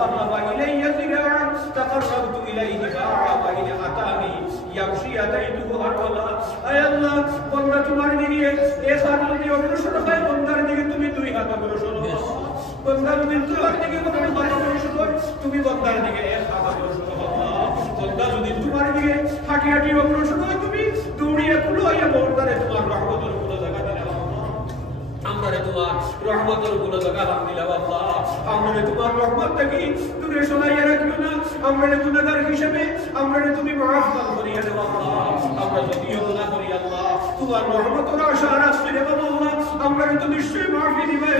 تقرب إلي ذراعا تقربت إليه باعا وإن أتاني يمشي أتيته هرولا أي الله বন্দা তোমার দিকে এক হাত যদি অগ্রসর হয় বন্দার দিকে তুমি দুই হাত অগ্রসর হও বন্দা যদি তোমার দিকে অগ্রসর হয় তুমি বন্দার দিকে এক হাত অগ্রসর হও বন্দা যদি তোমার দিকে হাঁটি হাঁটি অগ্রসর হয় তুমি দৌড়িয়ে কুলো হইয়া বন্দারে তোমার রহমতের উপর জায়গা দিলে আমরা তোমার রহমতের উপর জায়গা দিলে আল্লাহ আমরা তোমার রহমত থেকে দূরে সরাইয়া রাখিও না আমরা গুনাহগার হিসেবে আমরা তুমি মাফ করিয়া দাও আল্লাহ আমরা যদি গুনাহ করি আল্লাহ তোমার রহমতের আশা রাখছি রে বাবা আমরা তো নিশ্চয়ই মাফি দিবে